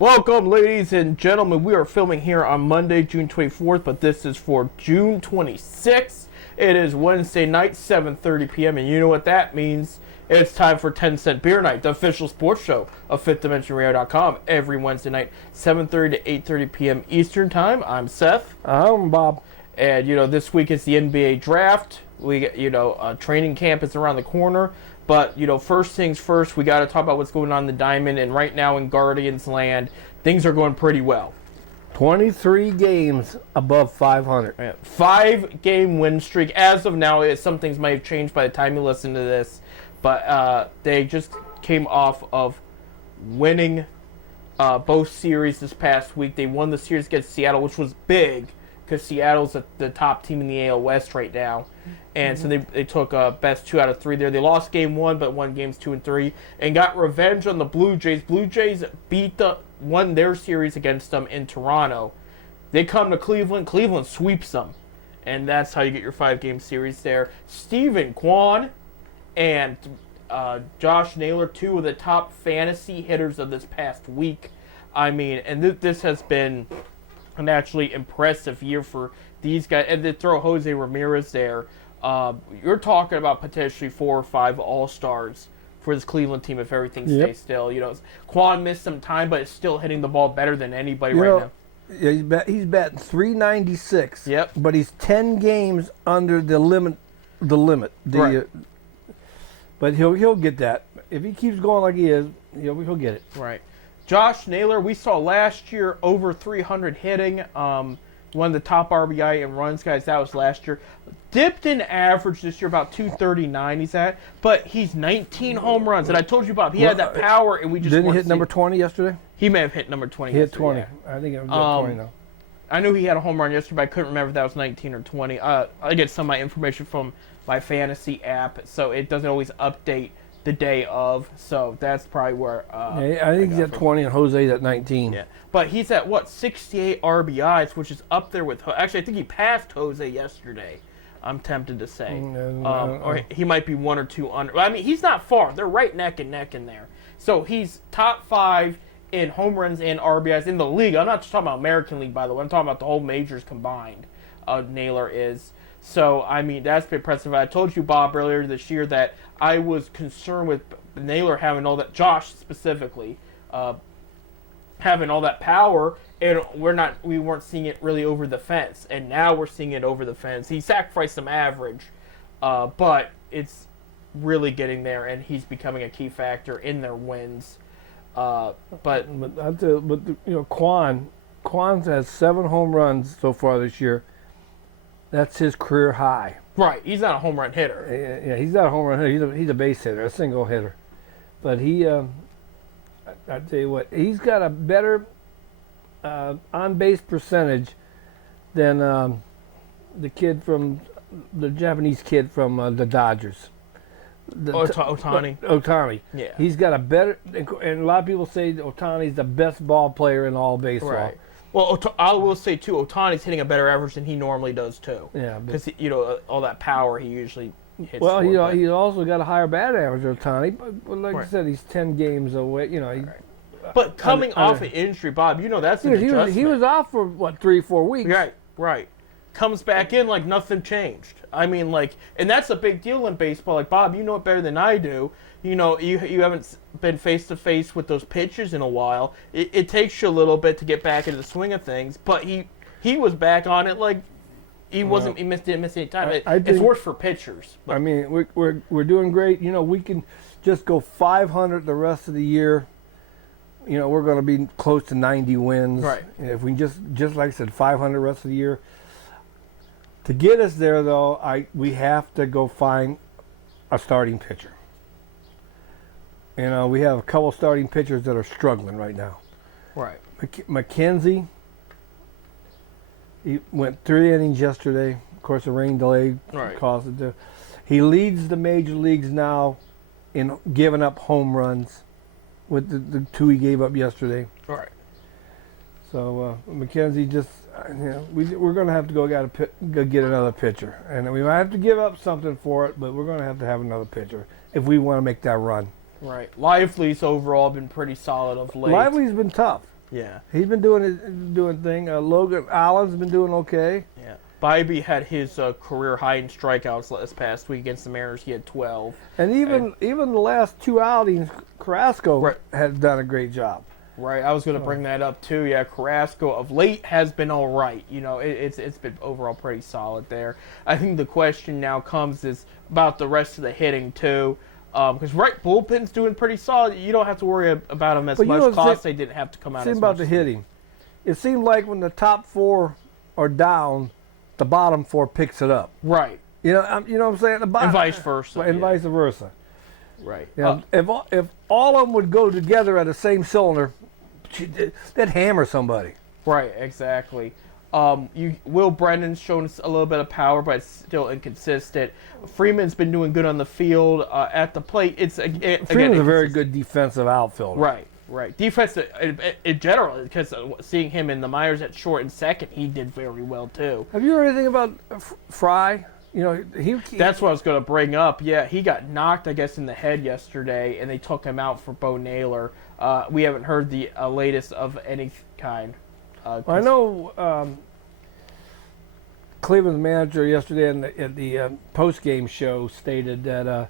Welcome, ladies and gentlemen. We are filming here on Monday, June 24th, but this is for June 26th. It is Wednesday night, 7:30 p.m., and you know what that means. It's time for 10 Cent Beer Night, the official sports show of FifthDimensionRadio.com, every Wednesday night, 7:30 to 8:30 p.m. Eastern Time. I'm Seth. I'm Bob. And, this week is the NBA Draft. We, training camp is around the corner. But, first things first, we got to talk about what's going on in the Diamond. And right now in Guardians land, things are going pretty well. 23 games above 500. 5-game win streak. As of now, some things might have changed by the time you listen to this. But they just came off of winning both series this past week. They won the series against Seattle, which was big because Seattle's the top team in the AL West right now. And so they took best 2 out of 3 there. They lost game 1, but won games 2 and 3, and got revenge on the Blue Jays. Blue Jays won their series against them in Toronto. They come to Cleveland. Cleveland sweeps them, and that's how you get your 5-game series there. Steven Kwan and Josh Naylor, 2 of the top fantasy hitters of this past week. I mean, and this has been an actually impressive year for these guys. And to throw Jose Ramirez there, you're talking about potentially 4 or 5 All-Stars for this Cleveland team if everything stays still. Kwan missed some time, but is still hitting the ball better than anybody right now. Yeah, he's batting .396. Yep. But he's 10 games under the limit. Right. But he'll get that if he keeps going like he is. He'll get it. Right. Josh Naylor, we saw last year over 300 hitting. One of the top RBI and runs guys, that was last year. Dipped in average this year, about 239 he's at, but he's 19 home runs. And I told you, Bob, he had that power, and we just didn't he hit number 20 yesterday? He may have hit number 20 He hit yesterday, 20. yeah. I think it was 20 now. I knew he had a home run yesterday, but I couldn't remember if that was 19 or 20. I get some of my information from my fantasy app, so it doesn't always update the day of, so that's probably where I think he's at 20 and Jose's at 19. Yeah, but he's at 68 RBIs, which is up there with. Actually, I think he passed Jose yesterday. I'm tempted to say, or he might be 1 or 2 under. I mean, he's not far. They're right neck and neck in there. So he's top 5 in home runs and RBIs in the league. I'm not just talking about American League, by the way. I'm talking about the whole majors combined. Naylor is. So, I mean, that's been impressive. I told you, Bob, earlier this year that I was concerned with Naylor having all that, Josh specifically, having all that power, and we weren't seeing it really over the fence. And now we're seeing it over the fence. He sacrificed some average, but it's really getting there, and he's becoming a key factor in their wins. But Kwan has 7 home runs so far this year. That's his career high. Right, he's not a home run hitter. Yeah, he's not a home run hitter. He's a base hitter, a single hitter. But I tell you what, he's got a better on-base percentage than the Japanese kid from the Dodgers. Ohtani. Ohtani. Yeah. He's got a better, and a lot of people say Ohtani's the best ball player in all baseball. Right. Well, I will say, too, Ohtani's hitting a better average than he normally does, too. Yeah. Because, all that power he usually hits. Well, he's also got a higher bat average than Ohtani. But like I said, he's 10 games away. But coming off an injury, Bob, that's an adjustment. He was off for, 3-4 weeks? Right. Comes back in like nothing changed. I mean, and that's a big deal in baseball. Like, Bob, you know it better than I do. You haven't been face-to-face with those pitchers in a while. It takes you a little bit to get back into the swing of things, but he was back on it like he didn't miss any time. It's worse for pitchers. But. I mean, we're doing great. We can just go 500 the rest of the year. We're going to be close to 90 wins. Right. If we just like I said, 500 the rest of the year. To get us there, though, we have to go find a starting pitcher. We have a couple starting pitchers that are struggling right now. Right. McKenzie, he went 3 innings yesterday. Of course, the rain delay caused it. He leads the major leagues now in giving up home runs with the 2 he gave up yesterday. Right. So McKenzie just, we're going to have to go get another pitcher, and we might have to give up something for it, but we're going to have another pitcher if we want to make that run. Right. Lively's overall been pretty solid of late. Lively's been tough. Yeah. He's been doing thing. Logan Allen's been doing okay. Yeah. Bybee had his career high in strikeouts this past week against the Mariners. He had 12. And even the last 2 outings, Carrasco has done a great job. Right, I was going to bring that up too. Yeah, Carrasco of late has been all right. You know, it's been overall pretty solid there. I think the question now comes is about the rest of the hitting too, because bullpen's doing pretty solid. You don't have to worry about them as much. Cost they didn't have to come out. Think about the hitting. It seemed like when the top 4 are down, the bottom 4 picks it up. Right. You know what I'm saying? And vice versa. And vice versa. Right. You know, if all of them would go together at the same cylinder, they'd hammer somebody. Right, exactly. Will Brennan's shown a little bit of power, but it's still inconsistent. Freeman's been doing good on the field. At the plate, Freeman's a very good defensive outfielder. Right. Defense in general, because seeing him in the minors at short and second, he did very well too. Have you heard anything about Fry? You know, that's what I was going to bring up. Yeah, he got knocked, I guess, in the head yesterday, and they took him out for Bo Naylor. We haven't heard the latest of any kind. I know Cleveland's manager yesterday at the post-game show stated that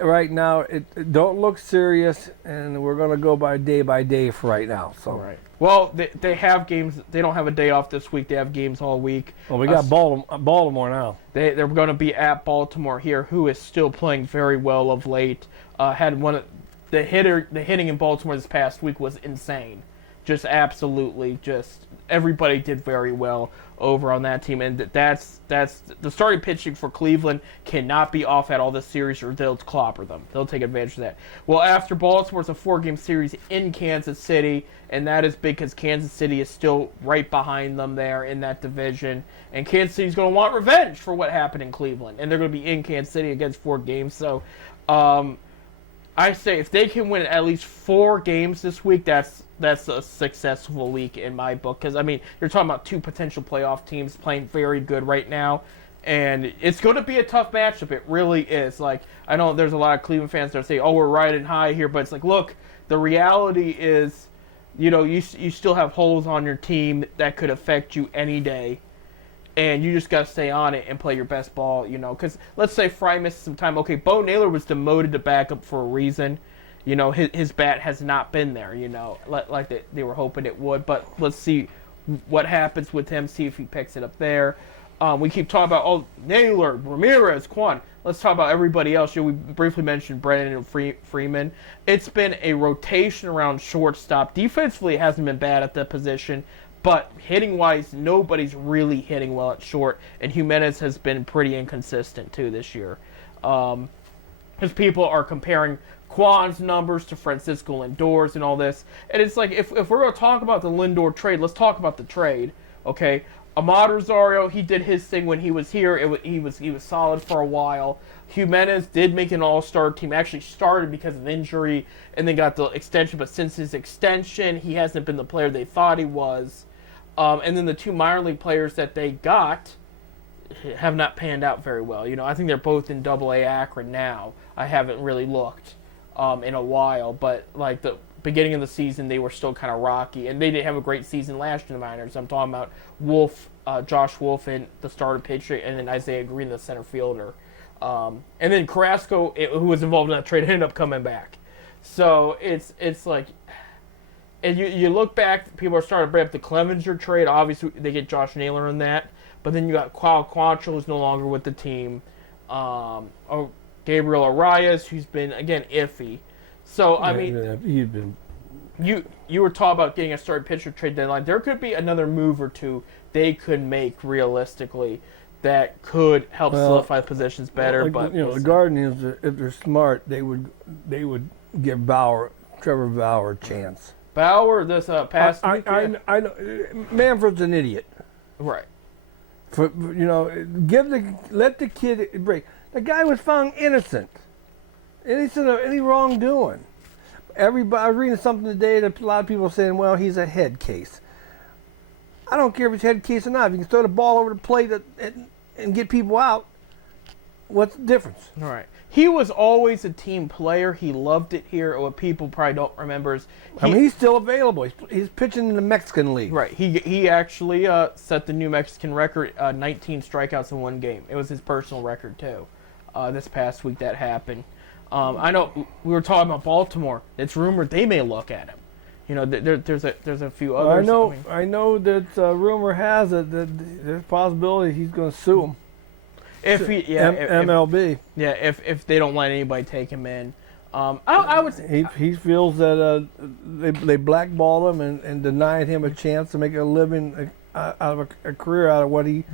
right now it don't look serious, and we're going to go by day for right now. So. Right. Well, they have games. They don't have a day off this week. They have games all week. Well, we got Baltimore now. They're going to be at Baltimore here, who is still playing very well of late. Had one the hitting in Baltimore this past week was insane. Just absolutely, everybody did very well over on that team, and that's the starting pitching for Cleveland cannot be off at all this series, or they'll clobber them. They'll take advantage of that. Well, after Baltimore's a 4-game series in Kansas City, and that is because Kansas City is still right behind them there in that division, and Kansas City's going to want revenge for what happened in Cleveland, and they're going to be in Kansas City against 4 games. So, I say if they can win at least 4 games this week, that's a successful week in my book. Because, I mean, you're talking about 2 potential playoff teams playing very good right now. And it's going to be a tough matchup. It really is. Like, I know there's a lot of Cleveland fans that say, oh, we're riding high here. But it's like, look, the reality is, you know, you still have holes on your team that could affect you any day. And you just got to stay on it and play your best ball, you know. Because let's say Fry misses some time. Okay, Bo Naylor was demoted to backup for a reason. You know, his bat has not been there, you know, like they were hoping it would. But let's see what happens with him, see if he picks it up there. We keep talking about, Naylor, Ramirez, Kwan. Let's talk about everybody else. You know, we briefly mentioned Brennan and Freeman. It's been a rotation around shortstop. Defensively, it hasn't been bad at the position. But hitting-wise, nobody's really hitting well at short. And Jimenez has been pretty inconsistent, too, this year. Because people are comparing Kwan's numbers to Francisco Lindor's and all this. And it's like, if we're going to talk about the Lindor trade, let's talk about the trade, okay? Ahmad Rosario, he did his thing when he was here. He was solid for a while. Jimenez did make an all-star team. Actually started because of injury and then got the extension. But since his extension, he hasn't been the player they thought he was. And then the 2 minor league players that they got have not panned out very well. You know, I think they're both in Double-A Akron now. I haven't really looked in a while, but like the beginning of the season, they were still kind of rocky, and they didn't have a great season last year in the minors. I'm talking about Josh Wolf, and the starter pitcher, and then Isaiah Green, the center fielder. And then Carrasco, who was involved in that trade, ended up coming back. So it's like, and you look back, people are starting to bring up the Clevenger trade. Obviously, they get Josh Naylor in that. But then you got Kyle Quantrill, who's no longer with the team. Gabriel Arias, who's been, again, iffy. So, I mean, you were talking about getting a starting pitcher trade deadline. There could be another move or two they could make realistically that could help solidify positions better. But the Guardians, if they're smart, they would give Trevor Bauer a chance. Bauer, this past week, I know Manfred's an idiot. Right. Let the kid break. The guy was found innocent. Innocent of any wrongdoing. I was reading something today that a lot of people are saying, well, he's a head case. I don't care if it's head case or not. If you can throw the ball over the plate and get people out, what's the difference? All right. He was always a team player. He loved it here. What people probably don't remember is he's still available. He's pitching in the Mexican League. Right. He actually set the new Mexican record, 19 strikeouts in one game. It was his personal record too. This past week that happened. I know we were talking about Baltimore. It's rumored they may look at him. You know, there's a few others. I know that rumor has it that there's a possibility he's going to sue him. If MLB. If they don't let anybody take him in, I would say he feels that they blackballed him and denied him a chance to make a living out of a career out of what he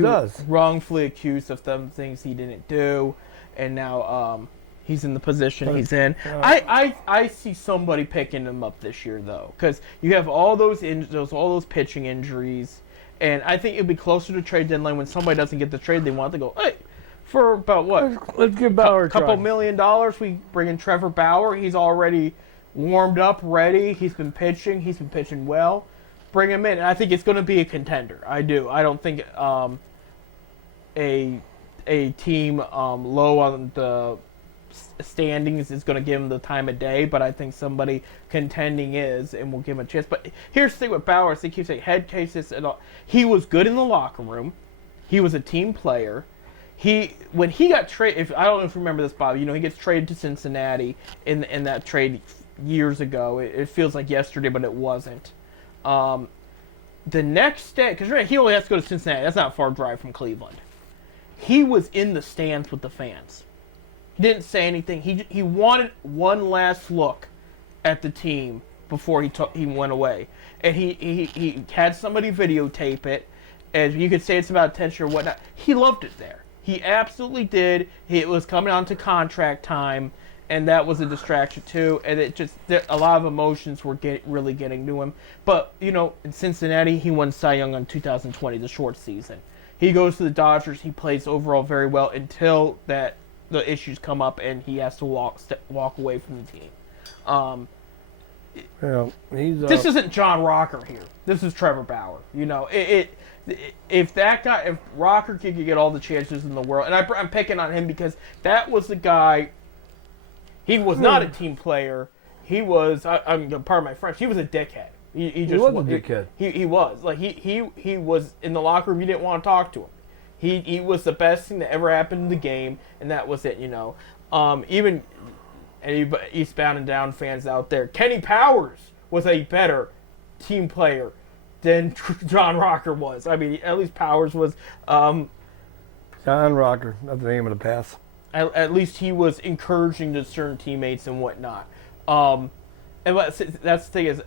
does. Wrongfully accused of some things he didn't do, and now he's in the position he's in. I see somebody picking him up this year though, because you have all those pitching injuries. And I think it'd be closer to trade deadline when somebody doesn't get the trade they want to go, hey, for about what? Let's give Bauer a couple $1 million. We bring in Trevor Bauer. He's already warmed up, ready. He's been pitching. He's been pitching well. Bring him in. And I think it's going to be a contender. I do. I don't think a team low on the standings is going to give him the time of day, but I think somebody contending is, and we'll give him a chance. But here's the thing with Bauer: they keep saying head cases and all. He was good in the locker room. He was a team player. When he got traded, I don't know if you remember this, Bob. You know, he gets traded to Cincinnati in that trade years ago. It feels like yesterday, but it wasn't. The next day, because he only has to go to Cincinnati. That's not a far drive from Cleveland. He was in the stands with the fans. Didn't say anything. He wanted one last look at the team before he went away, and he had somebody videotape it, and you could say it's about attention or whatnot. He loved it there. He absolutely did. It was coming on to contract time, and that was a distraction too. And it just a lot of emotions were really getting to him. But you know, in Cincinnati, he won Cy Young on 2020, the short season. He goes to the Dodgers. He plays overall very well until the issues come up and he has to walk away from the team. This isn't John Rocker here. This is Trevor Bauer. You know, if Rocker could get all the chances in the world, and I'm picking on him because that was the guy. He was not a team player. He was. I'm pardon my French. He was a dickhead. He was a dickhead. He was like he was in the locker room. You didn't want to talk to him. He was the best thing that ever happened in the game, and that was it, you know. Even any Eastbound and Down fans out there, Kenny Powers was a better team player than John Rocker was. I mean, at least Powers was. John Rocker, that's the name of the pass. At least he was encouraging to certain teammates and whatnot. And that's the thing is,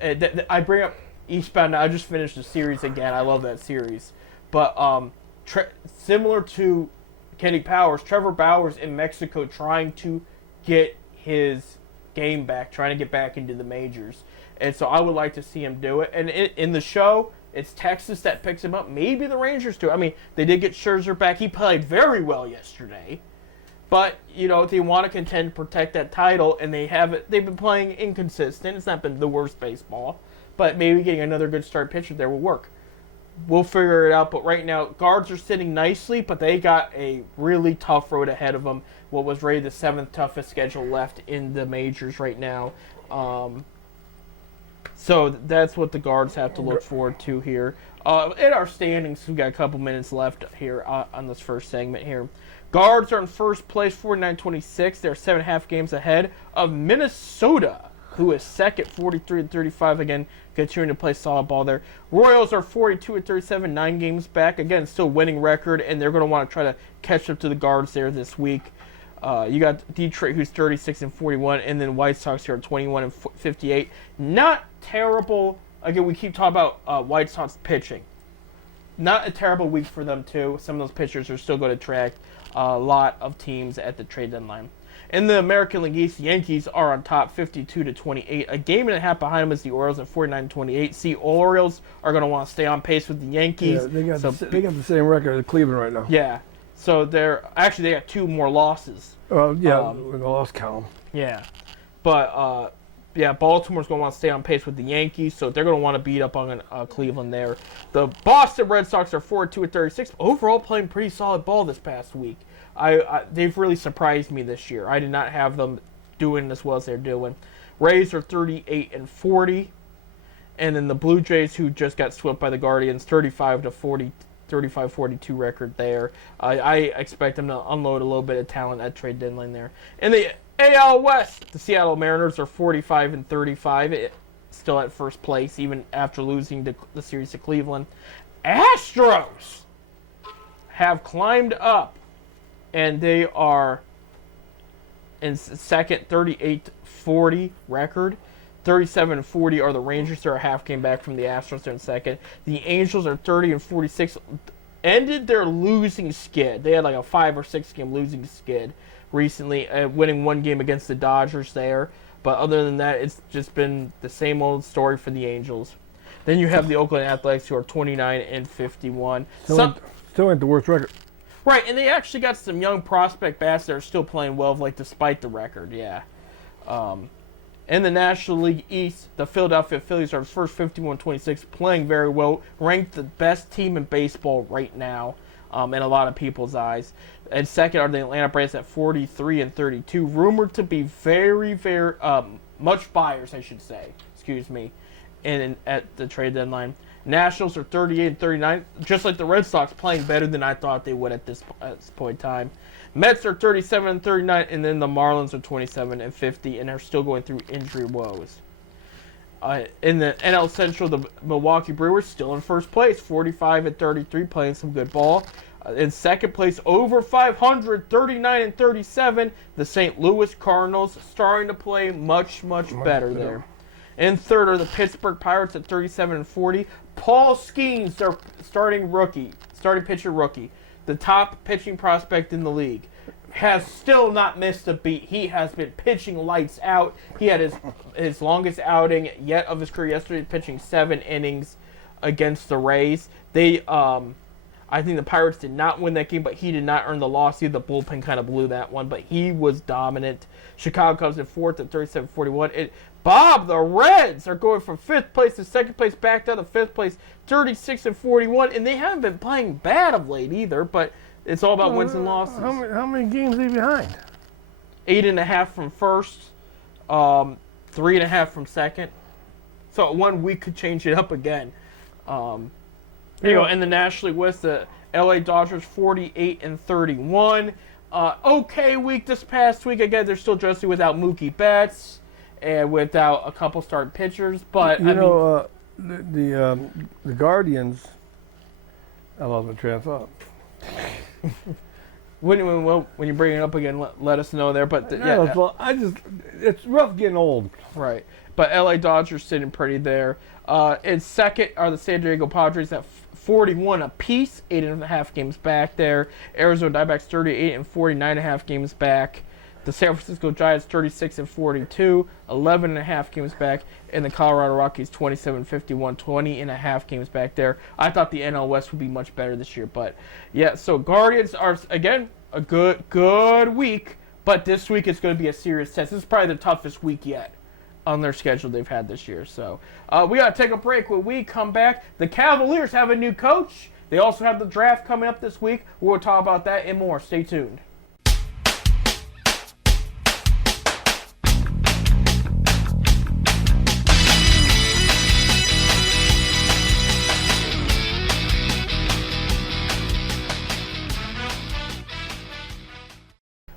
I bring up Eastbound. I just finished the series again. I love that series, but similar to Kenny Powers, Trevor Bauer's in Mexico trying to get his game back, trying to get back into the majors. And so I would like to see him do it. And in the show, it's Texas that picks him up. Maybe the Rangers too. I mean, they did get Scherzer back. He played very well yesterday. But, you know, they want to contend, protect that title, and they've been playing inconsistent. It's not been the worst baseball. But maybe getting another good start pitcher there will work. We'll figure it out, but right now, guards are sitting nicely, but they got a really tough road ahead of them. What was rated the 7th toughest schedule left in the majors right now. So that's what the guards have to look forward to here. In our standings, we've got a couple minutes left here on this first segment here. Guards are in first place, 49-26. They're 7.5 games ahead of Minnesota, who is second, 43-35. Again, continuing to play solid ball there. Royals are 42-37, 9 games back. Again, still winning record, and they're going to want to try to catch up to the guards there this week. You got Detroit, who's 36-41, and then White Sox here at 21-58. Not terrible. Again, we keep talking about White Sox pitching. Not a terrible week for them, too. Some of those pitchers are still going to attract a lot of teams at the trade deadline. In the American League East, the Yankees are on top 52-28. A game and a half behind them is the Orioles at 49-28. See, Orioles are going to want to stay on pace with the Yankees. Yeah, they got the same record as Cleveland right now. Yeah. So they got 2 more losses. They lost count. Yeah. But Baltimore's going to want to stay on pace with the Yankees, so they're going to want to beat up on Cleveland there. The Boston Red Sox are 4-2-36. Overall, playing pretty solid ball this past week. They've really surprised me this year. I did not have them doing as well as they're doing. Rays are 38-40, and then the Blue Jays, who just got swept by the Guardians, 35-42 record there. I expect them to unload a little bit of talent at trade deadline there. And the AL West, the Seattle Mariners are 45-35, still at first place even after losing the series to Cleveland. Astros have climbed up, and they are in second, 38-40 record. 37-40 are the Rangers. They're a half game back from the Astros. They're in second. The Angels are 30-46. Ended their losing skid. They had like a 5 or 6 game losing skid recently, winning one game against the Dodgers there. But other than that, it's just been the same old story for the Angels. Then you have the Oakland Athletics, who are 29-51. Still ain't the worst record. Right, and they actually got some young prospect bats that are still playing well, like despite the record. Yeah. In the National League East, the Philadelphia Phillies are first 51-26, playing very well, ranked the best team in baseball right now, in a lot of people's eyes. And second are the Atlanta Braves at 43-32, rumored to be very, very much buyers, I should say. Excuse me, at the trade deadline. Nationals are 38-39, just like the Red Sox, playing better than I thought they would at this point in time. Mets are 37-39, and then the Marlins are 27-50, and are still going through injury woes. In the NL Central, the Milwaukee Brewers still in first place, 45-33, playing some good ball. In second place, over 500, 39-37, the St. Louis Cardinals, starting to play much better there. In third are the Pittsburgh Pirates at 37-40. Paul Skeens, their starting pitcher rookie, the top pitching prospect in the league, has still not missed a beat. He has been pitching lights out. He had his longest outing yet of his career yesterday, pitching 7 innings against the Rays. I think the Pirates did not win that game, but he did not earn the loss either. The bullpen kind of blew that one, but he was dominant. Chicago Cubs in fourth at 37-41. Bob, the Reds are going from 5th place to 2nd place, back down to 5th place, 36-41, and they haven't been playing bad of late either, but it's all about wins and losses. How many games are they behind? 8.5 from first, 3.5 from second. So 1 week could change it up again. In the National League West, the LA Dodgers 48-31. Okay week this past week. Again, they're still dressing without Mookie Betts and without a couple starting pitchers. But the Guardians. I lost my train of thought. When you bring it up again, let us know there. But it's rough getting old. Right. But LA Dodgers sitting pretty there. In second are the San Diego Padres at 41 apiece, 8.5 games back there. Arizona Diamondbacks 38 and 49.5 games back. The San Francisco Giants 36-42, 11.5 games back, and the Colorado Rockies 27-51, 20.5 games back there. I thought the NL West would be much better this year, but yeah. So Guardians are again a good week, but this week it's going to be a serious test. This is probably the toughest week yet on their schedule they've had this year. So we got to take a break. When we come back, the Cavaliers have a new coach. They also have the draft coming up this week. We'll talk about that and more. Stay tuned.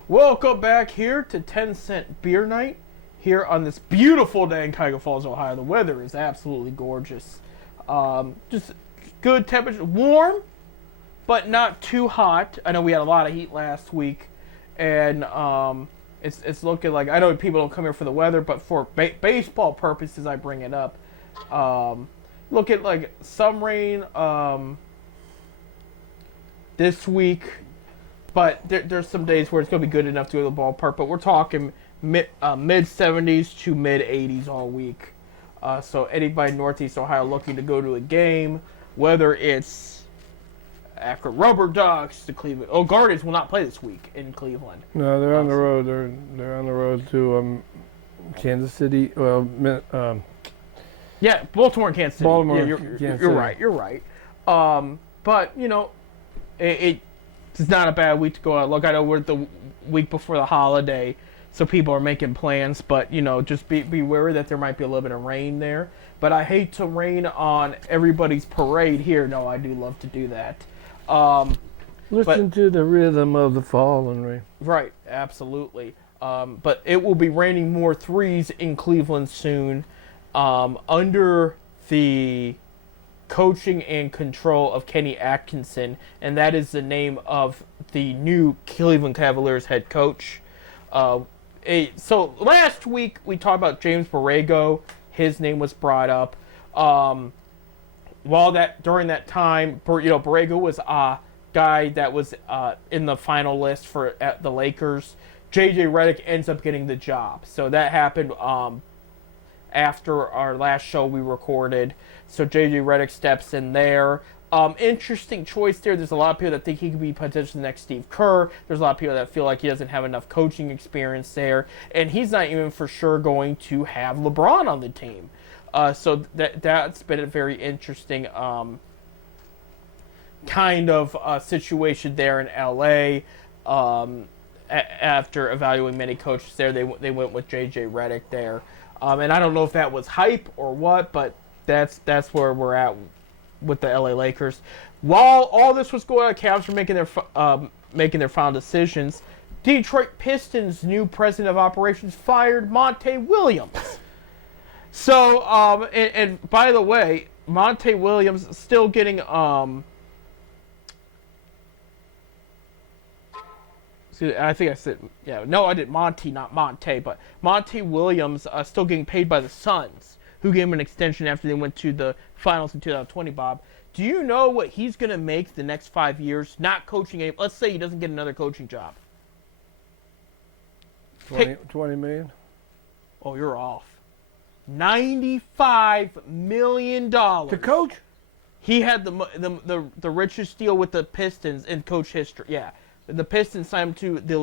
Welcome back here to 10 Cent Beer Night here on this beautiful day in Cuyahoga Falls, Ohio. The weather is absolutely gorgeous. Just good temperature, warm, but not too hot. I know we had a lot of heat last week, and it's looking like, I know people don't come here for the weather, but for baseball purposes, I bring it up. Look at like some rain this week. But there's some days where it's going to be good enough to go to the ballpark. But we're talking mid 70s to mid 80s all week. So anybody in Northeast Ohio looking to go to a game, whether it's after Rubber Ducks to Cleveland. Oh, Guardians will not play this week in Cleveland. No, they're on the road. They're on the road to Kansas City. Yeah, Baltimore and Kansas City. Baltimore. Yeah, you're right. You're right. But it's not a bad week to go out. Look, I know we're the week before the holiday, so people are making plans. But just be wary that there might be a little bit of rain there. But I hate to rain on everybody's parade here. No, I do love to do that. Listen to the rhythm of the falling rain. Right, absolutely. But it will be raining more threes in Cleveland soon, under the coaching and control of Kenny Atkinson, and that is the name of the new Cleveland Cavaliers head coach. So last week we talked about James Borrego. His name was brought up. During that time, Borrego was a guy that was in the final list for the Lakers. JJ Redick ends up getting the job. So that happened after our last show we recorded. So JJ Redick steps in there. Interesting choice there. There's a lot of people that think he could be potentially the next Steve Kerr. There's a lot of people that feel like he doesn't have enough coaching experience there. And he's not even for sure going to have LeBron on the team. So that's been a very interesting kind of situation there in LA. After evaluating many coaches there, they went with JJ Redick there. And I don't know if that was hype or what, but that's where we're at with the LA Lakers. While all this was going on, Cavs were making their final decisions. Detroit Pistons' new president of operations fired Monty Williams. So, and by the way, Monty Williams still getting I think I said, no, I did Monty, not Monte, but Monty Williams still getting paid by the Suns, who gave him an extension after they went to the finals in 2020, Bob. Do you know what he's going to make the next 5 years, not coaching let's say he doesn't get another coaching job. 20 million? Oh, you're off. $95 million. To coach? He had the richest deal with the Pistons in coach history, yeah. The Pistons signed him to the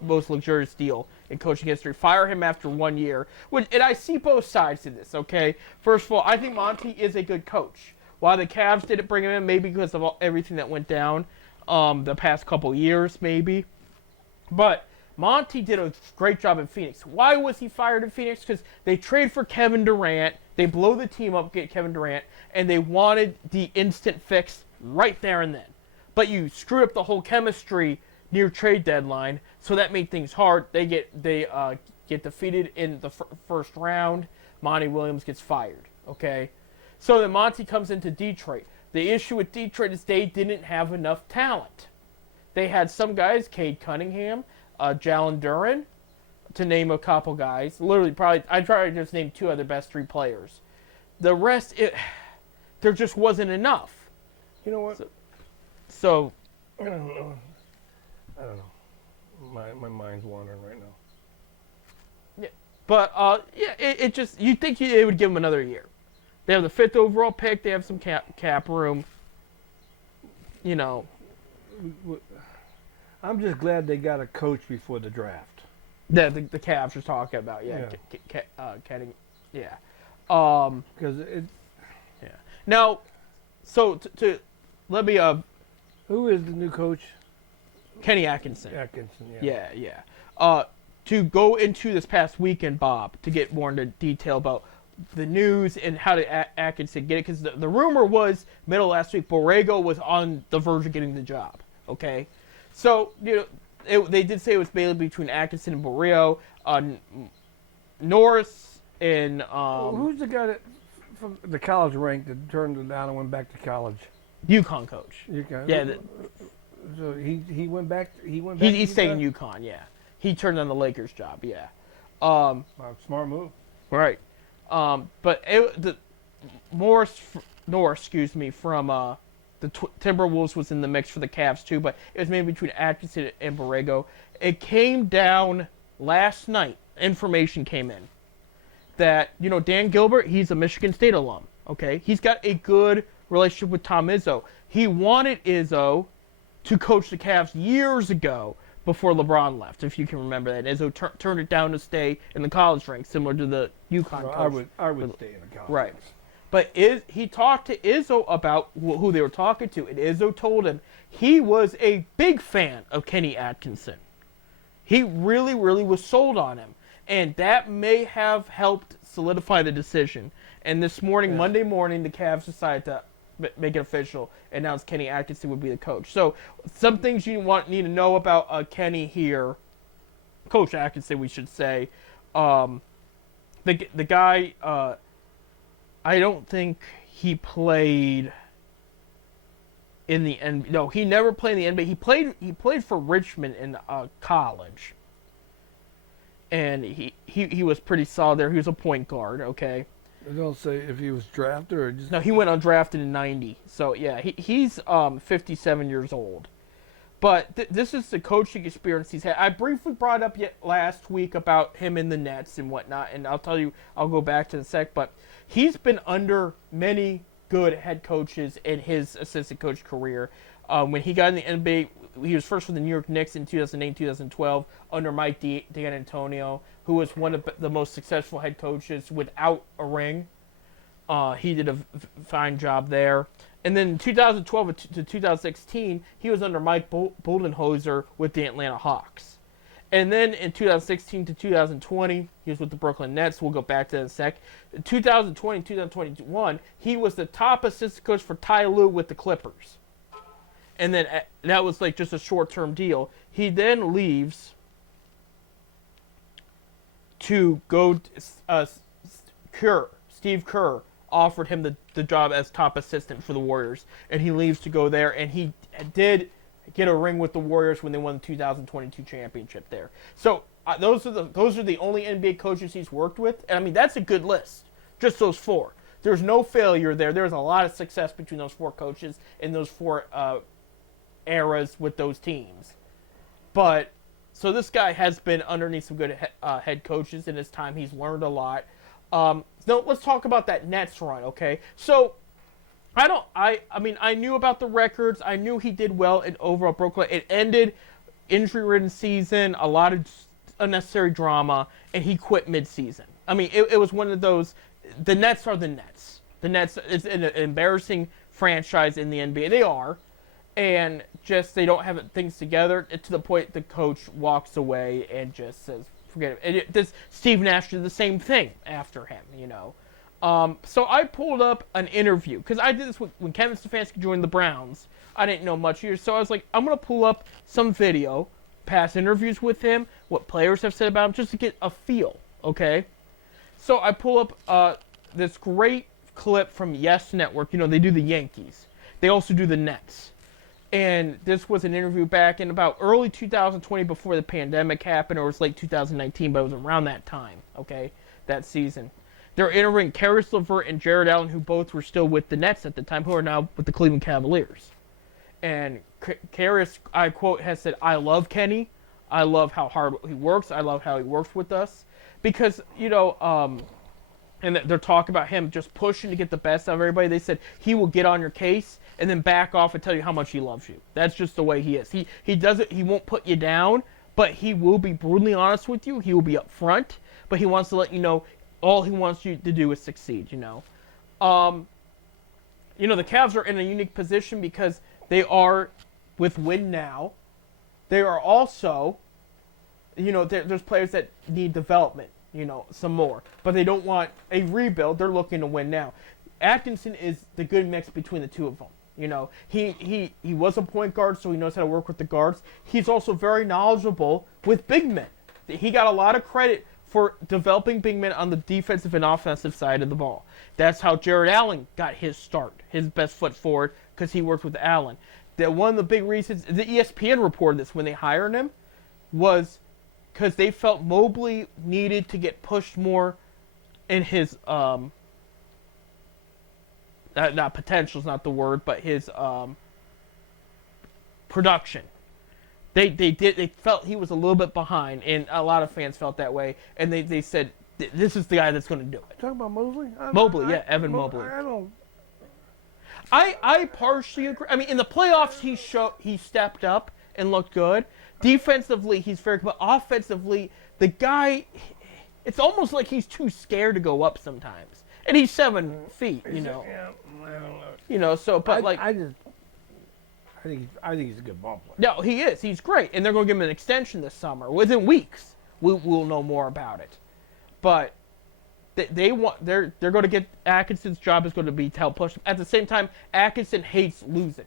most luxurious deal in coaching history. Fire him after 1 year. And I see both sides to this, okay? First of all, I think Monty is a good coach. Why the Cavs didn't bring him in, maybe because of everything that went down the past couple years, maybe. But Monty did a great job in Phoenix. Why was he fired in Phoenix? Because they trade for Kevin Durant. They blow the team up, get Kevin Durant, and they wanted the instant fix right there and then. But you screwed up the whole chemistry near trade deadline, so that made things hard. They get defeated in the first round. Monty Williams gets fired. Okay, so then Monty comes into Detroit. The issue with Detroit is they didn't have enough talent. They had some guys, Cade Cunningham, Jalen Duren, to name a couple guys. Literally, I tried to just name two other best three players. The rest, there just wasn't enough. You know what? So I don't know. My mind's wandering right now. Yeah, but it just you think they would give him another year? They have the 5th overall pick. They have some cap room. I'm just glad they got a coach before the draft. Yeah, the Cavs are talking about Kenny. Yeah. Because it. Yeah. Now, so to let me Who is the new coach? Kenny Atkinson. Atkinson, yeah. Yeah. To go into this past weekend, Bob, to get more into detail about the news and how did Atkinson get it, because the rumor was middle of last week Borrego was on the verge of getting the job. Okay, so they did say it was mainly between Atkinson and Borrego. Norris and who's the guy that from the college rank that turned it down and went back to college? UConn coach. UConn. Yeah. So he went back. He's staying in UConn. Yeah. He turned on the Lakers job. Yeah. Smart move. Right. But Norris, from the Timberwolves was in the mix for the Cavs too. But it was maybe between Atkinson and Borrego. It came down last night. Information came in that Dan Gilbert, he's a Michigan State alum. Okay, he's got a good relationship with Tom Izzo. He wanted Izzo to coach the Cavs years ago, before LeBron left, if you can remember that. Izzo turned it down to stay in the college ranks, similar to the UConn coach. I would stay in the college right. ranks. But he talked to Izzo about who they were talking to, and Izzo told him he was a big fan of Kenny Atkinson. He really, really was sold on him, and that may have helped solidify the decision. And this morning, Monday morning, the Cavs decided to make it official, announce Kenny Atkinson would be the coach. So some things you need to know about Kenny here, Coach Atkinson, we should say. The guy, I don't think he played in the NBA. No, he never played in the NBA. He played for Richmond in college, and he was pretty solid there. He was a point guard. Okay. They don't say if he was drafted or just. No, he went undrafted in '90. So yeah, he's 57 years old. But this is the coaching experience he's had. I briefly brought up last week about him in the Nets and whatnot, and I'll tell you, I'll go back to the sec. But he's been under many good head coaches in his assistant coach career. When he got in the NBA, he was first with the New York Knicks in 2008-2012 under Mike D'Antoni, who was one of the most successful head coaches without a ring. He did a fine job there. And then in 2012 to 2016, he was under Mike Budenholzer with the Atlanta Hawks. And then in 2016 to 2020, he was with the Brooklyn Nets. We'll go back to that in a sec. In 2020 and 2021, he was the top assistant coach for Ty Lue with the Clippers. And then that was like just a short-term deal. He then leaves to go. Steve Kerr offered him the job as top assistant for the Warriors, and he leaves to go there. And he did get a ring with the Warriors when they won the 2022 championship there. So those are the only NBA coaches he's worked with, and I mean that's a good list. Just those four. There's no failure there. There's a lot of success between those four coaches in those four eras with those teams. But so this guy has been underneath some good head coaches in his time. He's learned a lot. Now let's talk about that Nets run, okay? So I mean I knew about the records. I knew he did well in overall Brooklyn. It ended injury-ridden season, a lot of unnecessary drama, and he quit mid-season. I mean, it was one of those. The Nets are the Nets. The Nets is an embarrassing franchise in the NBA. They are. And just they don't have things together to the point the coach walks away and just says, forget it. And Steve Nash did the same thing after him, you know. So I pulled up an interview, because I did this when Kevin Stefanski joined the Browns. I didn't know much here, so I was like, I'm going to pull up some video, past interviews with him, what players have said about him, just to get a feel, okay? So I pull up this great clip from Yes Network. You know, they do the Yankees. They also do the Nets. And this was an interview back in about early 2020 before the pandemic happened, or it was late 2019, but it was around that time, okay, that season. They're interviewing Caris LeVert and Jared Allen, who both were still with the Nets at the time, who are now with the Cleveland Cavaliers. And Caris, I quote, has said, I love Kenny. I love how hard he works. I love how he works with us. Because, you know, and they're talking about him just pushing to get the best out of everybody. They said he will get on your case and then back off and tell you how much he loves you. That's just the way he is. He doesn't. He won't put you down, but he will be brutally honest with you. He will be upfront, but he wants to let you know all he wants you to do is succeed. You know, the Cavs are in a unique position because they are with win now. They are also, you know, there's players that need development. You know, some more, but they don't want a rebuild. They're looking to win now. Atkinson is the good mix between the two of them. You know, he was a point guard, so he knows how to work with the guards. He's also very knowledgeable with big men. He got a lot of credit for developing big men on the defensive and offensive side of the ball. That's how Jared Allen got his start, his best foot forward, because he worked with Allen. One of the big reasons, the ESPN reported this when they hired him, was because they felt Mobley needed to get pushed more in his not potential is not the word, but his production. They felt he was a little bit behind, and a lot of fans felt that way, and they said this is the guy that's going to do it. Talking about Mobley? Evan Mobley. I don't. I partially agree. I mean, in the playoffs he stepped up and looked good. Defensively, he's very good. But offensively, the guy, it's almost like he's too scared to go up sometimes. And he's 7 feet, you know. Yeah, I don't know. You know, so, but I think he's a good ball player. No, he is. He's great. And they're going to give him an extension this summer. Within weeks, we'll know more about it. But they're going to get Atkinson's job is going to be to help push them. At the same time, Atkinson hates losing.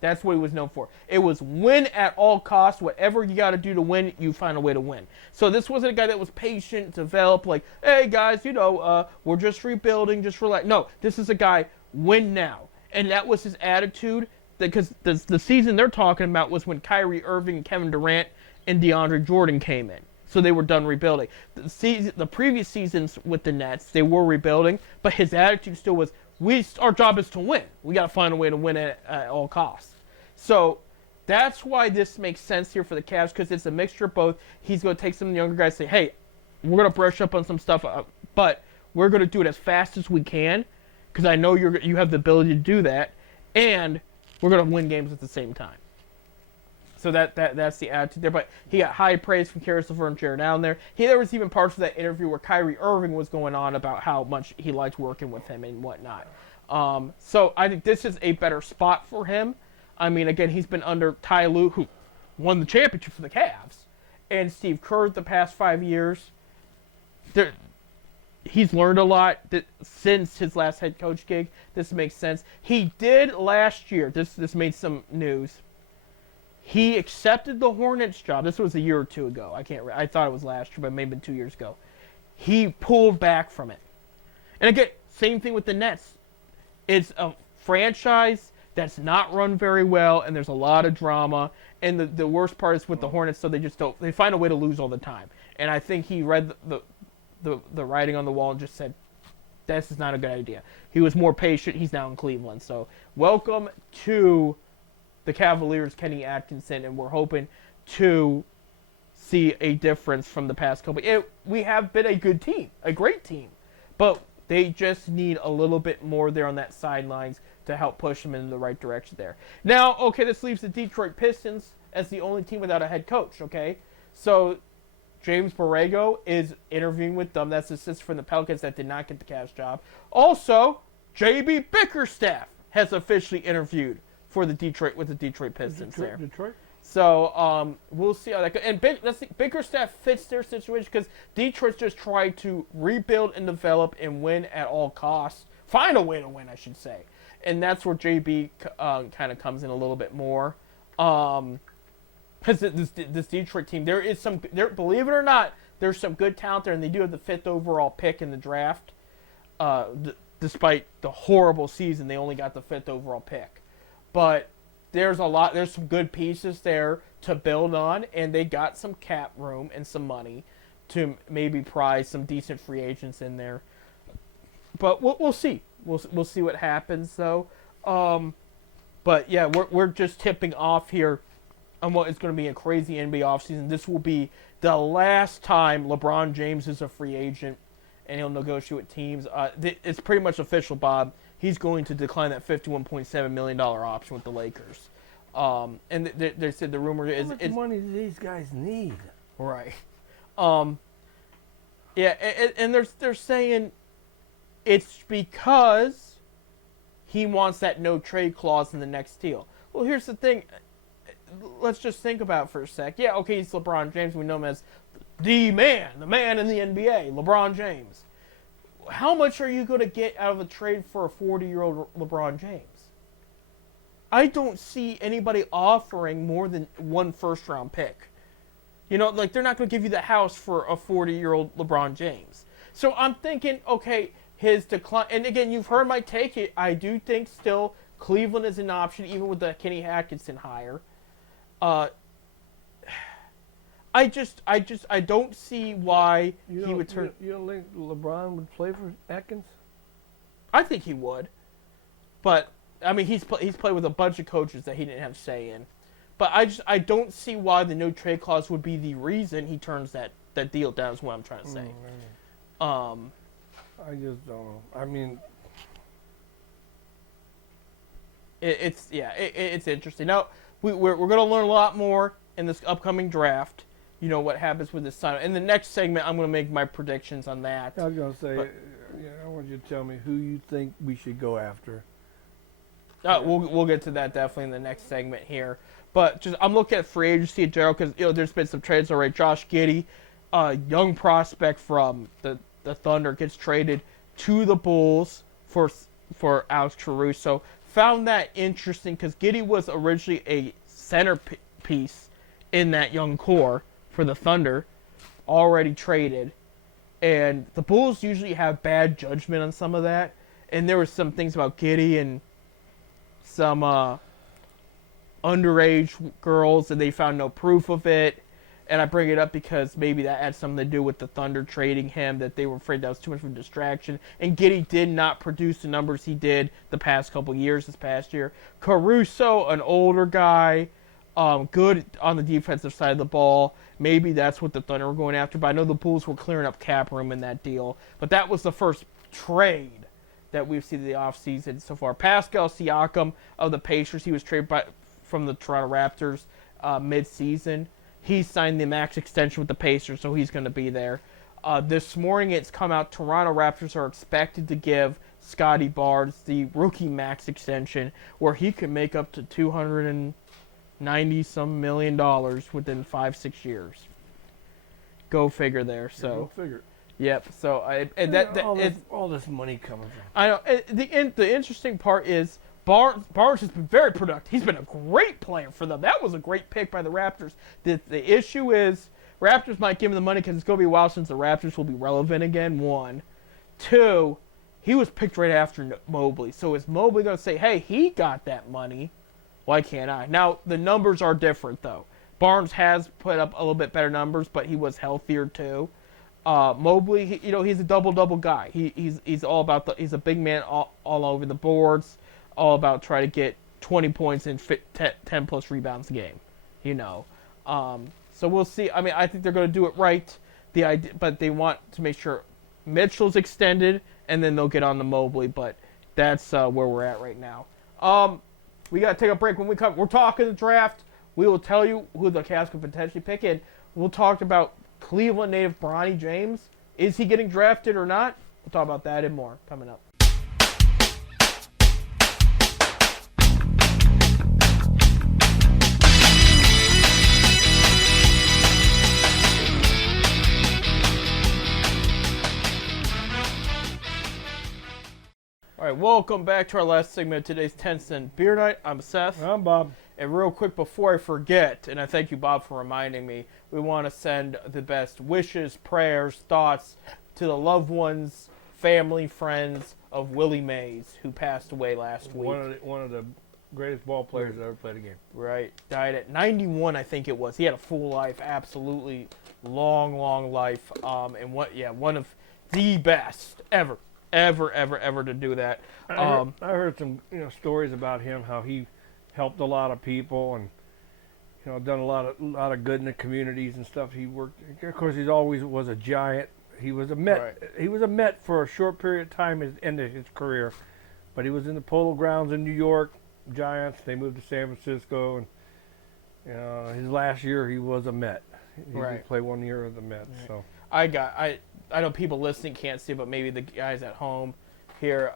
That's what he was known for. It was win at all costs. Whatever you got to do to win, you find a way to win. So this wasn't a guy that was patient, develop, like, hey, guys, we're just rebuilding, just relax. No, this is a guy, win now. And that was his attitude, because the season they're talking about was when Kyrie Irving, Kevin Durant, and DeAndre Jordan came in. So they were done rebuilding. The previous seasons with the Nets, they were rebuilding, but his attitude still was, our job is to win. We got to find a way to win at all costs. So that's why this makes sense here for the Cavs, because it's a mixture of both. He's going to take some of the younger guys and say, hey, we're going to brush up on some stuff, but we're going to do it as fast as we can, because I know you have the ability to do that, and we're going to win games at the same time. So that's the attitude there. But he got high praise from Caris LeVert and Jared Allen there. There was even parts of that interview where Kyrie Irving was going on about how much he liked working with him and whatnot. So I think this is a better spot for him. I mean, again, he's been under Ty Lue, who won the championship for the Cavs, and Steve Kerr the past 5 years. He's learned a lot since his last head coach gig. This makes sense. He did last year. This made some news. He accepted the Hornets job. This was a year or two ago. I thought it was last year, but it may have been 2 years ago. He pulled back from it. And again, same thing with the Nets. It's a franchise that's not run very well, and there's a lot of drama. And the worst part is with the Hornets, so they find a way to lose all the time. And I think he read the writing on the wall and just said, this is not a good idea. He was more patient. He's now in Cleveland. So welcome to the Cavaliers, Kenny Atkinson, and we're hoping to see a difference from the past couple. We have been a good team, a great team, but they just need a little bit more there on that sidelines to help push them in the right direction there. Now, okay, this leaves the Detroit Pistons as the only team without a head coach, okay? So James Borrego is interviewing with them. That's the assistant from the Pelicans that did not get the Cavs job. Also, J.B. Bickerstaff has officially interviewed with the Detroit Pistons there. Detroit? So we'll see how that goes. And Bickerstaff fits their situation because Detroit's just trying to rebuild and develop and win at all costs. Find a way to win, I should say. And that's where JB kind of comes in a little bit more. Because this Detroit team, believe it or not, there's some good talent there, and they do have the 5th overall pick in the draft. Despite the horrible season, they only got the 5th overall pick. But there's some good pieces there to build on, and they got some cap room and some money to maybe prize some decent free agents in there. But we'll see. We'll see what happens though. But yeah, we're just tipping off here on what is going to be a crazy NBA offseason. This will be the last time LeBron James is a free agent, and he'll negotiate with teams. It's pretty much official, Bob. He's going to decline that $51.7 million option with the Lakers. And they said the rumor is... How much money do these guys need? Right. Yeah, and they're saying it's because he wants that no-trade clause in the next deal. Well, here's the thing. Let's just think about it for a sec. Yeah, okay, he's LeBron James. We know him as the man in the NBA, LeBron James. How much are you going to get out of a trade for a 40-year-old LeBron James? I don't see anybody offering more than one first-round pick. You know, like, they're not going to give you the house for a 40-year-old LeBron James. So I'm thinking, okay, his decline... And again, you've heard my take. I do think still Cleveland is an option, even with the Kenny Atkinson hire. I don't see why he would turn... You don't think LeBron would play for Atkins? I think he would. But, I mean, he's played with a bunch of coaches that he didn't have say in. But I don't see why the no-trade clause would be the reason he turns that deal down is what I'm trying to say. I just don't know. I mean... It's interesting. Now, we're going to learn a lot more in this upcoming draft. You know what happens with this sign. In the next segment, I'm going to make my predictions on that. I was going to say, I want you to tell me who you think we should go after. We'll get to that definitely in the next segment here. But just I'm looking at free agency in general because there's been some trades already. Josh Giddey, a young prospect from the Thunder, gets traded to the Bulls for Alex Caruso. Found that interesting because Giddey was originally a centerpiece in that young core for the Thunder, already traded. And the Bulls usually have bad judgment on some of that. And there were some things about Giddey and some underage girls, and they found no proof of it. And I bring it up because maybe that had something to do with the Thunder trading him, that they were afraid that was too much of a distraction. And Giddey did not produce the numbers he did the past couple years, this past year. Caruso, an older guy, good on the defensive side of the ball. Maybe that's what the Thunder were going after. But I know the Bulls were clearing up cap room in that deal. But that was the first trade that we've seen in the offseason so far. Pascal Siakam of the Pacers, he was traded from the Toronto Raptors mid-season. He signed the max extension with the Pacers, so he's going to be there. This morning it's come out Toronto Raptors are expected to give Scotty Barnes the rookie max extension where he could make up to $290-some million within 5-6 years. Go figure there. So. Go figure. Yep. So all this money coming from. I know. The interesting part is Barnes has been very productive. He's been a great player for them. That was a great pick by the Raptors. The issue is Raptors might give him the money because it's going to be a while since the Raptors will be relevant again, 1. 2, he was picked right after Mobley. So is Mobley going to say, hey, he got that money, why can't I? Now, the numbers are different, though. Barnes has put up a little bit better numbers, but he was healthier, too. Mobley, he's a double-double guy. He's all about he's a big man all over the boards, all about trying to get 20 points and 10-plus rebounds a game, So we'll see. I mean, I think they're going to do it right. But they want to make sure Mitchell's extended, and then they'll get on to Mobley. But that's where we're at right now. We got to take a break. When we come, we're talking the draft. We will tell you who the Cavs could potentially pick in. We'll talk about Cleveland native Bronny James. Is he getting drafted or not? We'll talk about that and more coming up. All right, welcome back to our last segment of today's 10-Cent Beer Night. I'm Seth. I'm Bob. And real quick before I forget, and I thank you, Bob, for reminding me, we want to send the best wishes, prayers, thoughts to the loved ones, family, friends of Willie Mays, who passed away last week. One of the greatest ball players that ever played a game. Right. Died at 91, I think it was. He had a full life, absolutely long, long life. And one of the best ever to do that. I heard some stories about him, how he helped a lot of people and done a lot of good in the communities and stuff. He worked. Of course, he always was a Giant. He was a Met. Right. He was a Met for a short period of time at the end of his career, but he was in the Polo Grounds in New York. Giants. They moved to San Francisco, and his last year he was a Met. He did play 1 year as a Met. Right. So I know people listening can't see, but maybe the guys at home here,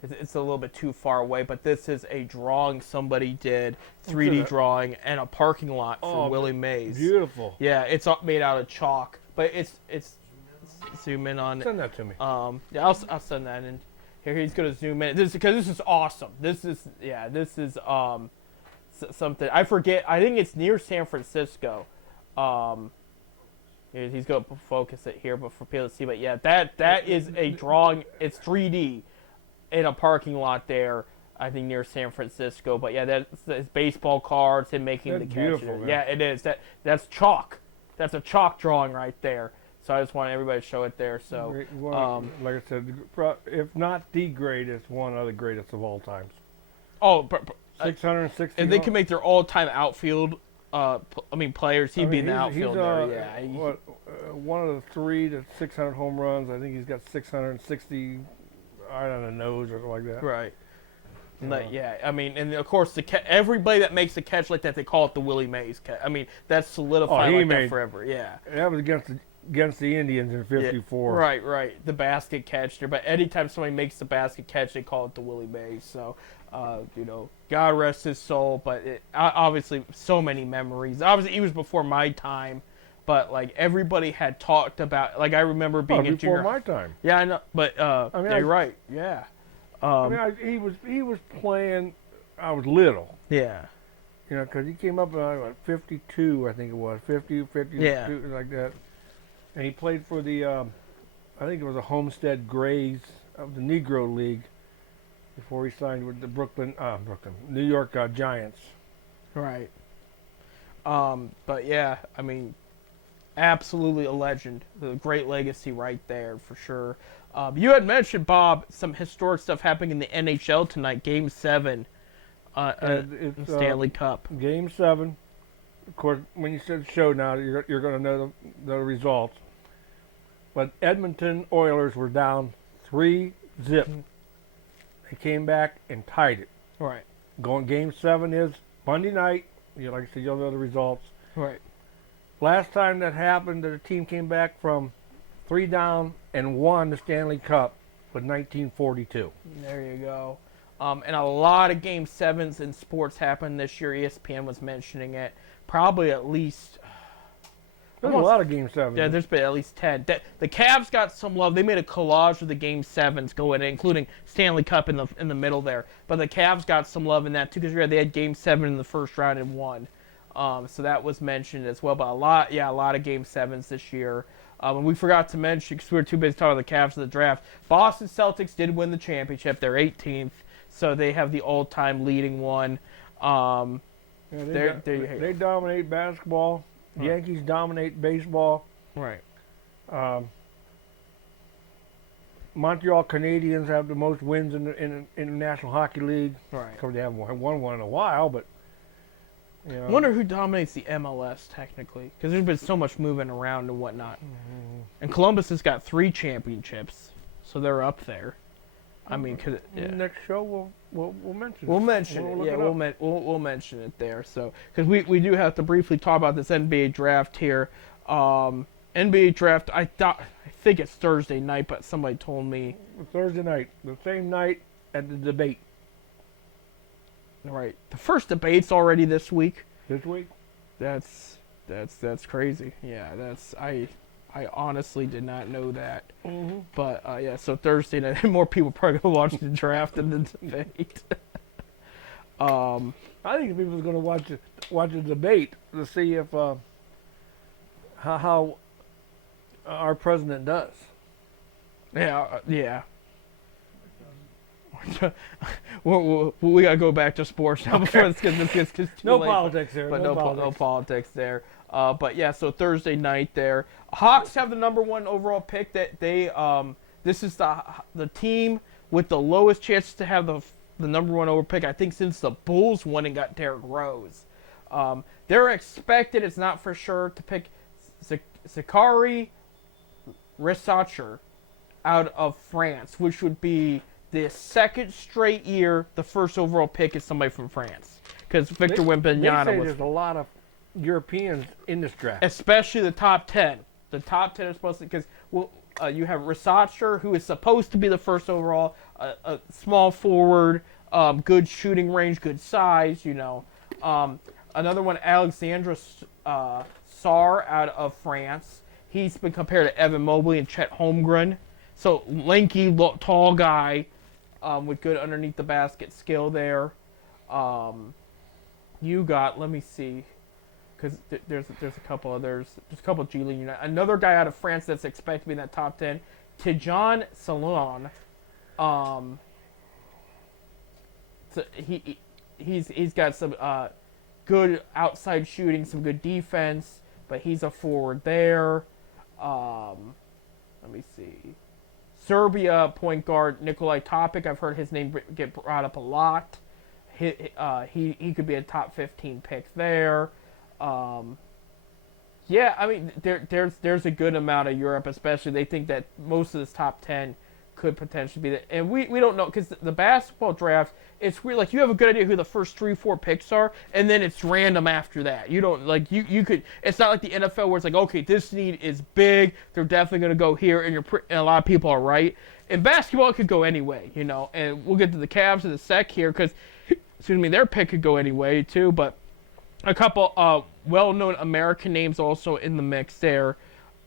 it's a little bit too far away, but this is a drawing somebody did, 3D drawing, and a parking lot for Willie Mays. Beautiful. Yeah, it's made out of chalk, but it's zoom in on. Send that to me. Yeah, I'll send that in. Here he's gonna zoom in. Because this is awesome. This is something I forget. I think it's near San Francisco. He's going to focus it here, but for people to see. But yeah, that is a drawing. It's 3D in a parking lot there, I think near San Francisco. But yeah, that's baseball cards and making the catch. Beautiful, man. Yeah, it is. That's chalk. That's a chalk drawing right there. So I just want everybody to show it there. So like I said, if not the greatest, one of the greatest of all times. Oh, 660. And they can make their all-time outfield. Players. He'd be in the outfield there. Yeah. One of the 3 to 600 home runs. I think he's got 660 right on the nose or something like that. Right. Yeah, I mean, and of course, everybody that makes a catch like that, they call it the Willie Mays catch. I mean, that's solidified that forever. Yeah, that was against the Indians in '54. Yeah, right. The basket catch there, but anytime somebody makes the basket catch, they call it the Willie Mays. So, God rest his soul. But obviously, so many memories. Obviously, he was before my time. But like everybody had talked about, like I remember being in junior. Before my time. Yeah, I know. But you're right. Yeah. He was playing. I was little. Yeah. Because he came up at 52, I think it was 52, yeah, like that, and he played for the, I think it was the Homestead Grays of the Negro League before he signed with the New York Giants. Right. But yeah, I mean, absolutely a legend. The great legacy right there for sure. You had mentioned, Bob, some historic stuff happening in the NHL tonight. Game 7, Stanley Cup. Game 7. Of course, when you said show now, you're going to know the results. But Edmonton Oilers were down 3-0. They came back and tied it. Right. Game 7 is Monday night. Like I said, you'll know the results. Right. Last time that happened, that a team came back from 3 down and won the Stanley Cup was 1942. There you go. And a lot of Game 7s in sports happened this year. ESPN was mentioning it. Probably at least... There's a lot of Game 7s. Yeah, there's been at least 10. The Cavs got some love. They made a collage of the Game 7s going in, including Stanley Cup in the middle there. But the Cavs got some love in that, too, because they had Game 7 in the first round and won. So that was mentioned as well. But a lot of Game 7s this year. And we forgot to mention, because we were too busy talking about the Cavs of the draft, Boston Celtics did win the championship. They're 18th, so they have the all-time leading one. They dominate basketball. The Yankees dominate baseball. Right. Montreal Canadiens have the most wins in the National Hockey League. Right. Because they haven't won one in a while, but... I wonder who dominates the MLS, technically, because there's been so much moving around and whatnot. Mm-hmm. And Columbus has got 3 championships, so they're up there. I mean, cause, next show we'll mention it. We'll mention it. Yeah, we'll mention it there. So, because we do have to briefly talk about this NBA draft here. NBA draft, I think it's Thursday night, but somebody told me Thursday night, the same night at the debate. Right. The first debate's already this week. This week? That's crazy. Yeah, I honestly did not know that. Mm-hmm. But so Thursday night, more people probably gonna watch the draft than the debate. I think people are gonna watch the debate to see if how our president does. Yeah. We gotta go back to sports now before this gets too no late. Politics there. But no politics there. But yeah, so Thursday night there, Hawks have the number 1 overall pick. That they this is the team with the lowest chances to have the number 1 overall pick, I think, since the Bulls won and got Derrick Rose. They're expected, it's not for sure, to pick Zachary Rissacher out of France, which would be the second straight year the first overall pick is somebody from France, because Victor Wembanyama was. There's a lot of Europeans in this draft, especially the top 10. The top 10 is supposed to, because you have Rissacher, who is supposed to be the first overall, a small forward, good shooting range, good size. Another one, Alexandre Sarr out of France. He's been compared to Evan Mobley and Chet Holmgren. So lanky, tall guy with good underneath the basket skill there. You got, let me see, because there's a couple others. There's a couple of G League United. Another guy out of France that's expected to be in that top 10, Tidjane Salaün. So he's got some good outside shooting, some good defense, but he's a forward there. Let me see. Serbia point guard Nikolai Topic. I've heard his name get brought up a lot. He could be a top 15 pick there. Yeah, I mean there's a good amount of Europe, especially. They think that most of this top 10 could potentially be that. And we don't know because the basketball draft, it's weird. Like you have a good idea who the first 3-4 picks are, and then it's random after that. You don't like you could. It's not like the NFL where it's like, okay, this need is big. They're definitely going to go here, and and a lot of people are right. In basketball, it could go anyway, you know. And we'll get to the Cavs in a sec here because, excuse me, their pick could go anyway too. But a couple well-known American names also in the mix there.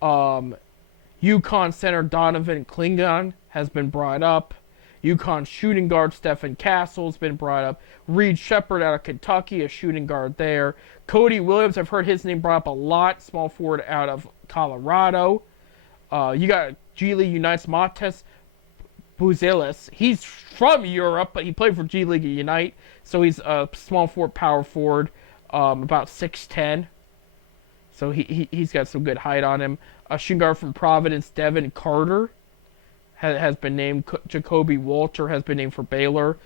UConn center Donovan Clingan has been brought up. UConn shooting guard Stephen Castle has been brought up. Reed Shepherd out of Kentucky, a shooting guard there. Cody Williams, I've heard his name brought up a lot, small forward out of Colorado. You got G League Unite's Mates Buzelis. He's from Europe, but he played for G League Unite, so he's a small forward, power forward, about 6'10". So he's got some good height on him. A shooting guard from Providence, Devin Carter, has been named. Jacoby Walter has been named for Baylor.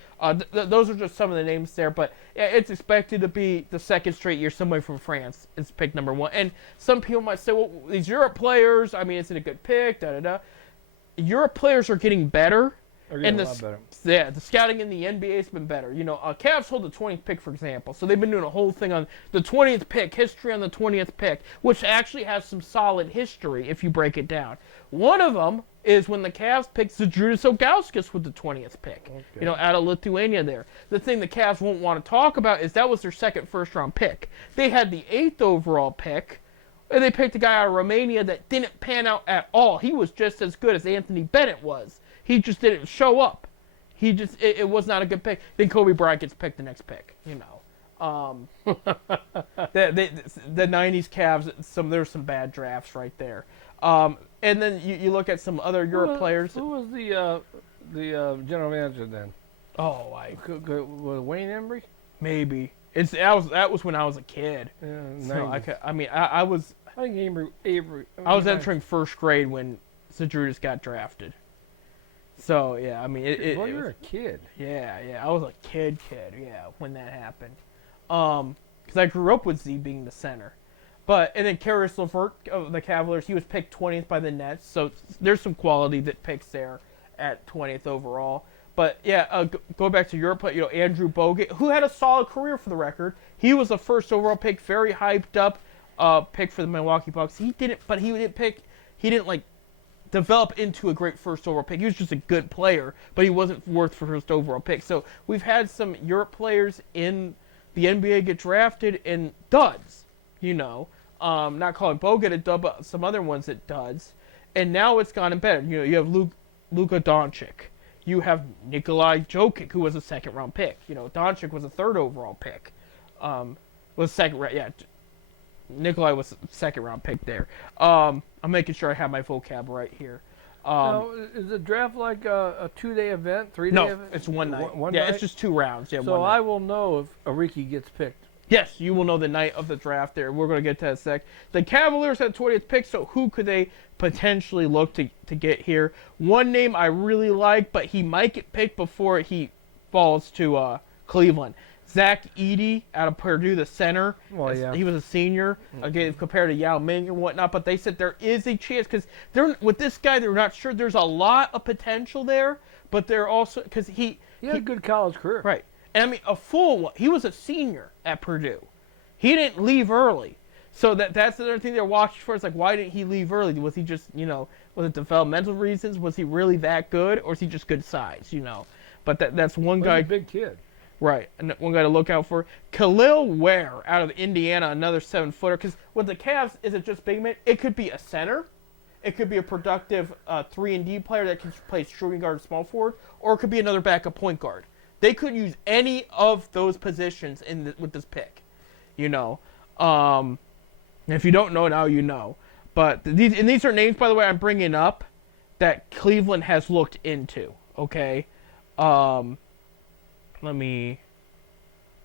Those are just some of the names there, but it's expected to be the second straight year somebody from France is pick number 1. And some people might say, well, these Europe players, I mean, is it a good pick? Europe players are getting better. A lot better. Yeah, the scouting in the NBA has been better. You know, Cavs hold the 20th pick, for example. So they've been doing a whole thing on the 20th pick, history on the 20th pick, which actually has some solid history if you break it down. One of them is when the Cavs picked Zydrunas Ilgauskas with the 20th pick, you know, out of Lithuania there. The thing the Cavs won't want to talk about is that was their second first-round pick. They had the 8th overall pick, and they picked a guy out of Romania that didn't pan out at all. He was just as good as Anthony Bennett was. He just didn't show up. It was not a good pick. Then Kobe Bryant gets picked the next pick, you know. The 90s Cavs, there's some bad drafts right there. And then you look at some other Europe players. Who was the general manager then? Oh, was Wayne Embry? Maybe. That was when I was a kid. Yeah, so I was. I think Avery. I was entering first grade when Zydrunas got drafted. So yeah, I mean, well, you're a kid. Yeah, I was a kid. Yeah, when that happened. Because I grew up with Z being the center. And then Caris LeVert of the Cavaliers, he was picked 20th by the Nets. So there's some quality that picks there at 20th overall. But yeah, go back to Europe. You know, Andrew Bogut, who had a solid career for the record. He was the first overall pick, very hyped up pick for the Milwaukee Bucks. He didn't like develop into a great first overall pick. He was just a good player, but he wasn't worth first overall pick. So we've had some Europe players in the NBA get drafted in duds, you know. Not calling Bogut a dud, but some other ones at duds. And now it's gotten better. You know, you have Luka Doncic. You have Nikolai Jokic, who was a second-round pick. You know, Doncic was a third overall pick. Nikolai was a second-round pick there. I'm making sure I have my vocab right here. Now, is the draft like a 2-day event, 3-day event? No, it's one night. One yeah, night? It's just 2 rounds. Yeah, so I will know if Ariki gets picked. Yes, you will know the night of the draft there. We're going to get to that in a sec. The Cavaliers had 20th pick, so who could they potentially look to get here? One name I really like, but he might get picked before he falls to Cleveland. Zach Edey out of Purdue, the center. Well, yeah. He was a senior, again, compared to Yao Ming and whatnot, but they said there is a chance, because with this guy, they're not sure. There's a lot of potential there, but they're also, because he had a good college career. Right. And I mean, a full one. He was a senior at Purdue. He didn't leave early. So that's the other thing they're watching for. It's like, why didn't he leave early? Was he just, was it developmental reasons? Was he really that good? Or is he just good size, But that's one guy. He's a big kid. Right. And one guy to look out for. Khalil Ware out of Indiana, another 7-footer. Because with the Cavs, is it just big men? It could be a center. It could be a productive 3-and-D player that can play shooting guard and small forward. Or it could be another backup point guard. They could use any of those positions with this pick, if you don't know now, you know. But these are names, by the way, I'm bringing up that Cleveland has looked into. Okay, let me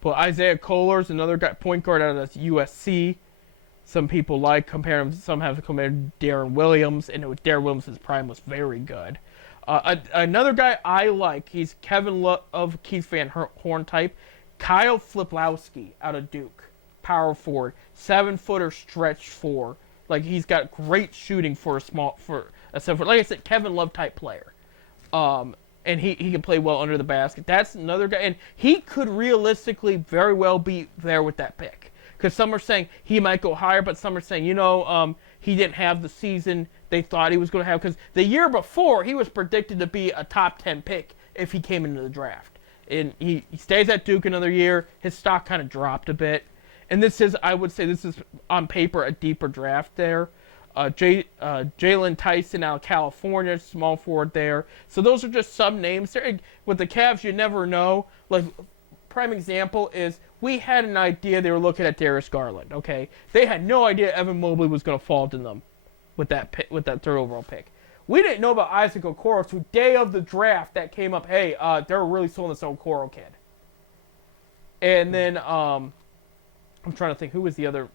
put Isaiah Kohler's another guy, point guard out of USC. Some people compare him. Some have compared Darren Williams, and Darren Williams' prime was very good. Another guy I like, he's Kevin Love of Keith Van Horn type, Kyle Fliplowski out of Duke, power forward, 7-footer stretch 4. Like, he's got great shooting for a 7-footer. Like I said, Kevin Love type player. And he can play well under the basket. That's another guy, and he could realistically very well be there with that pick. Because some are saying he might go higher, but some are saying, he didn't have the season they thought he was going to have. Because the year before, he was predicted to be a top 10 pick if he came into the draft. And he stays at Duke another year. His stock kind of dropped a bit. And I would say this is, on paper, a deeper draft there. Jalen Tyson out of California, small forward there. So those are just some names. With the Cavs, you never know. Like, prime example is we had an idea they were looking at Darius Garland. Okay, they had no idea Evan Mobley was going to fall to them with that third overall pick. We didn't know about Isaac Okoro till day of the draft that came up. Hey, they're really selling this Okoro kid. And then I'm trying to think who was the other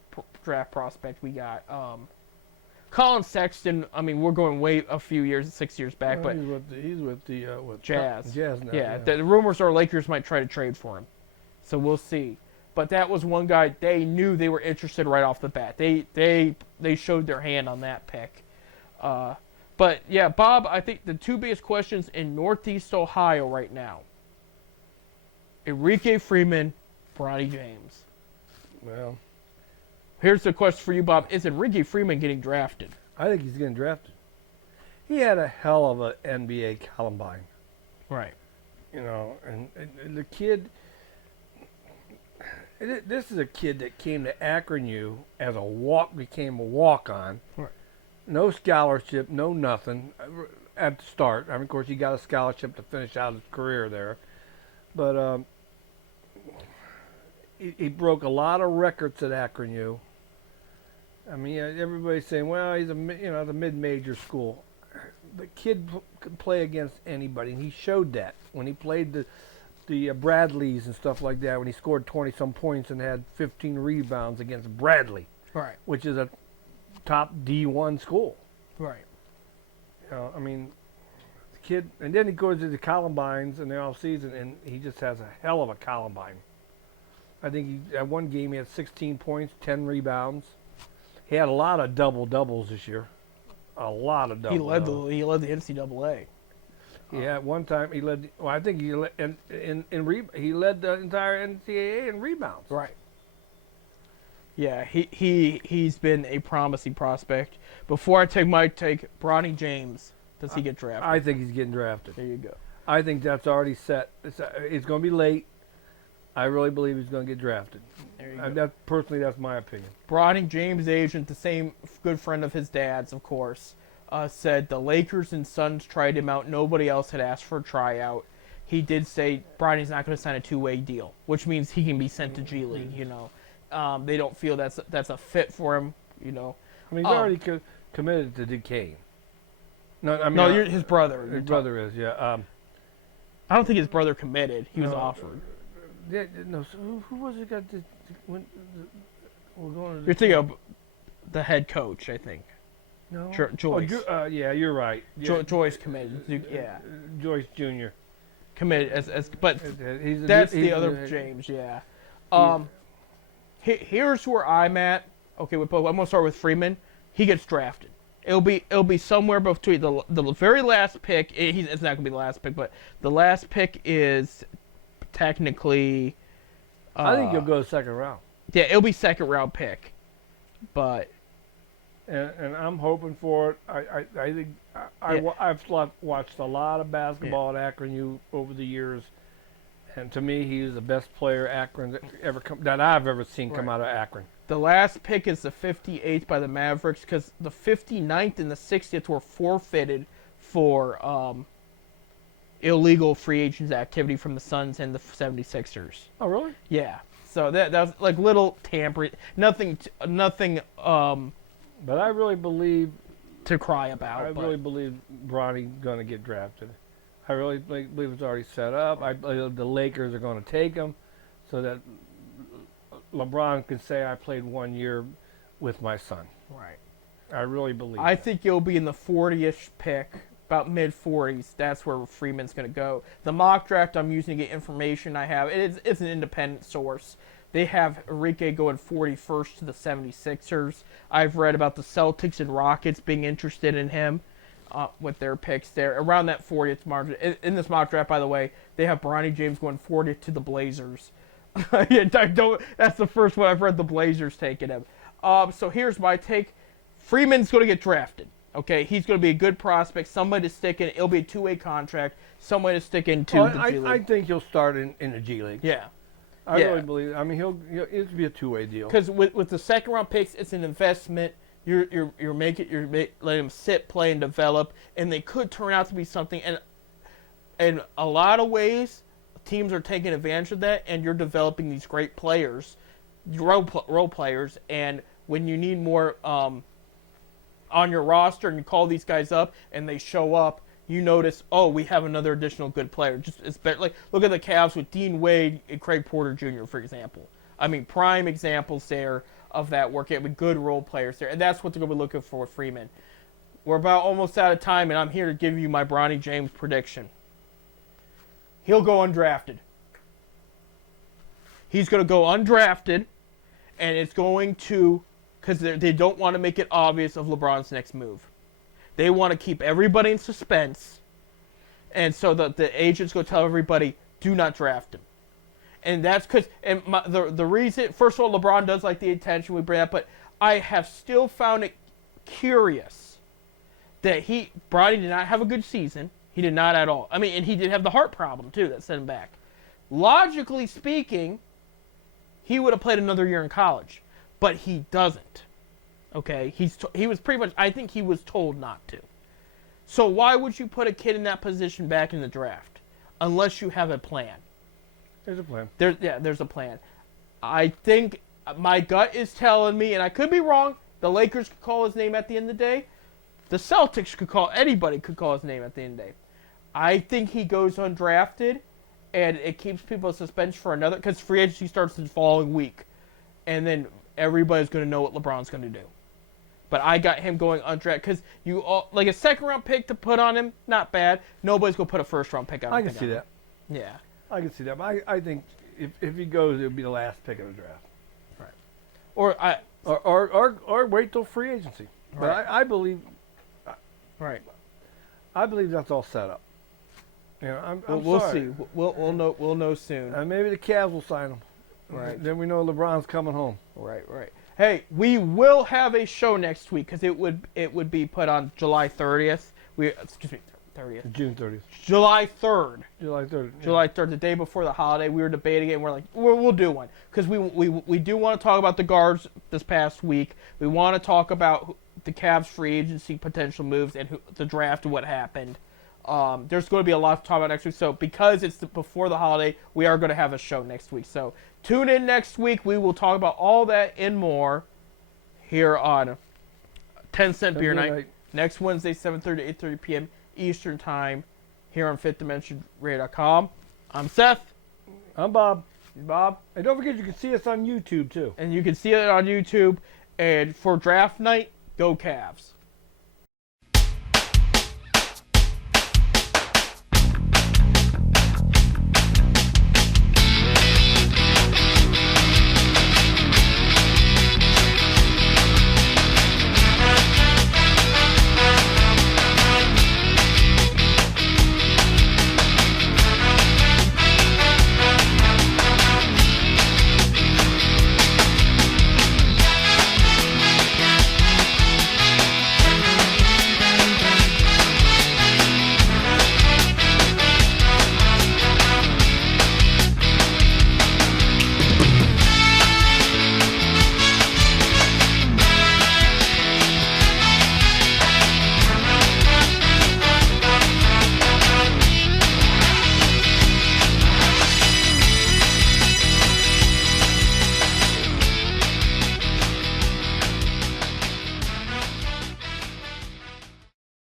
draft prospect we got. Colin Sexton. I mean, we're going way a few years, 6 years back, but he's with the Jazz. Jazz now. Yeah, the rumors are Lakers might try to trade for him, so we'll see. But that was one guy they knew they were interested right off the bat. They showed their hand on that pick. But yeah, Bob, I think the two biggest questions in Northeast Ohio right now: Enrique Freeman, Bronny James. Well. Here's the question for you, Bob. Is Enrique Freeman getting drafted? I think he's getting drafted. He had a hell of an NBA Columbine. Right. And the kid, this is a kid that came to Akron U as became a walk-on. Right. No scholarship, no nothing at the start. I mean, of course, he got a scholarship to finish out his career there. But he broke a lot of records at Akron U. I mean, everybody's saying, well, he's the mid-major school. The kid could play against anybody, and he showed that when he played the Bradleys and stuff like that, when he scored 20-some points and had 15 rebounds against Bradley, right, which is a top D1 school. Right. I mean, the kid, and then he goes to the Columbines in the off-season, and he just has a hell of a Columbine. I think at one game he had 16 points, 10 rebounds. He had a lot of double-doubles this year. A lot of double-doubles. He led the NCAA. Yeah, at one time he led. Well, I think he led he led the entire NCAA in rebounds. Right. Yeah, he's been a promising prospect. Before I take my take, Bronny James, does he get drafted? I think he's getting drafted. There you go. I think that's already set. It's going to be late. I really believe he's going to get drafted. There you go. That's my opinion. Bronny James' agent, the same good friend of his dad's, of course, said the Lakers and Suns tried him out. Nobody else had asked for a tryout. He did say Bronny's not going to sign a two-way deal, which means he can be sent to G League. They don't feel that's a fit for him. I mean, he's already committed to Duquesne. His brother. His brother is, yeah. I don't think his brother committed. He was offered. Yeah, no. So who was it? We're going to. You're thinking of the head coach, I think. No. Joyce. Yeah, you're right. Yeah. Joyce committed. Yeah. Joyce Jr. committed but that's the other James. Yeah. Here's where I'm at. Okay, I'm gonna start with Freeman. He gets drafted. It'll be somewhere between the very last pick. It's not gonna be the last pick, but the last pick is technically. I think he'll go second round. Yeah, it'll be second round pick, but. And I'm hoping for it. I think I've watched a lot of basketball at Akron U over the years, and to me, he is the best player Akron that I've ever seen come out of Akron. The last pick is the 58th by the Mavericks because the 59th and the 60th were forfeited for illegal free agents activity from the Suns and the 76ers. Oh, really? Yeah. So that was like little tampering, nothing. But I really believe to cry about. I really believe Bronny going to get drafted. I really believe it's already set up. I believe the Lakers are going to take him so that LeBron can say I played 1 year with my son. Right. I really believe I that. think he'll be in the 40-ish pick, about mid-40s. That's where Freeman's going to go. The mock draft I'm using to get information I have, it's an independent source. They have Enrique going 41st to the 76ers. I've read about the Celtics and Rockets being interested in him. with their picks there around that 40th margin. In this mock draft, by the way, they have Bronny James going 40th to the Blazers. That's the first one I've read the Blazers taking him. So here's my take. Freeman's going to get drafted. Okay, he's going to be a good prospect. Somebody to stick in. It'll be a two-way contract. Somebody to stick into the G League. I think he'll start in the G League. Yeah. I really believe it. I mean, it'll be a two-way deal. Because with the second-round picks, it's an investment. You're letting them sit, play, and develop, and they could turn out to be something. And in a lot of ways, teams are taking advantage of that, and you're developing these great players, role players. And when you need more on your roster, and you call these guys up, and they show up, you notice, oh, we have another additional good player. Just it's better. Like look at the Cavs with Dean Wade and Craig Porter Jr. for example. I mean, prime examples there of that working with good role players there, and that's what they're going to be looking for with Freeman. We're about almost out of time, and I'm here to give you my Bronny James prediction. He'll go undrafted. He's going to go undrafted, and it's going to, because they don't want to make it obvious of LeBron's next move. They want to keep everybody in suspense, and so that the agents go tell everybody, do not draft him. And that's because, the reason, first of all, LeBron does like the attention we bring up, but I have still found it curious that Bronny did not have a good season. He did not at all. I mean, and he did have the heart problem, too, that sent him back. Logically speaking, he would have played another year in college, but he doesn't. Okay, he was pretty much, I think he was told not to. So why would you put a kid in that position back in the draft? Unless you have a plan. There's a plan. There's a plan. I think my gut is telling me, and I could be wrong, the Lakers could call his name at the end of the day. The Celtics anybody could call his name at the end of the day. I think he goes undrafted, and it keeps people in suspense for another, because free agency starts the following week. And then everybody's going to know what LeBron's going to do. But I got him going undrafted because like a second-round pick to put on him, not bad. Nobody's going to put a first-round pick on him. I can see that. Yeah. I can see that. But I think if he goes, it'll be the last pick of the draft. Right. Or wait till free agency. But I believe. Right. I believe that's all set up. You know, we'll sorry. see. We'll know soon. And maybe the Cavs will sign him. Right. Then we know LeBron's coming home. Right. Hey, we will have a show next week because it would be put on July 30th. 30th. June 30th. July 3rd. July 3rd. Yeah. July 3rd, the day before the holiday. We were debating it, and we're like, we'll do one because we do want to talk about the guards this past week. We want to talk about the Cavs free agency potential moves and the draft and what happened. There's going to be a lot to talk about next week. So because it's before the holiday, we are going to have a show next week. So tune in next week. We will talk about all that and more here on 10 Cent Beer Night. Next Wednesday, 7:30 to 8:30 p.m. Eastern Time here on FifthDimensionRadio.com. I'm Seth. I'm Bob. Bob. And don't forget, you can see us on YouTube, too. And you can see it on YouTube. And for draft night, go Cavs.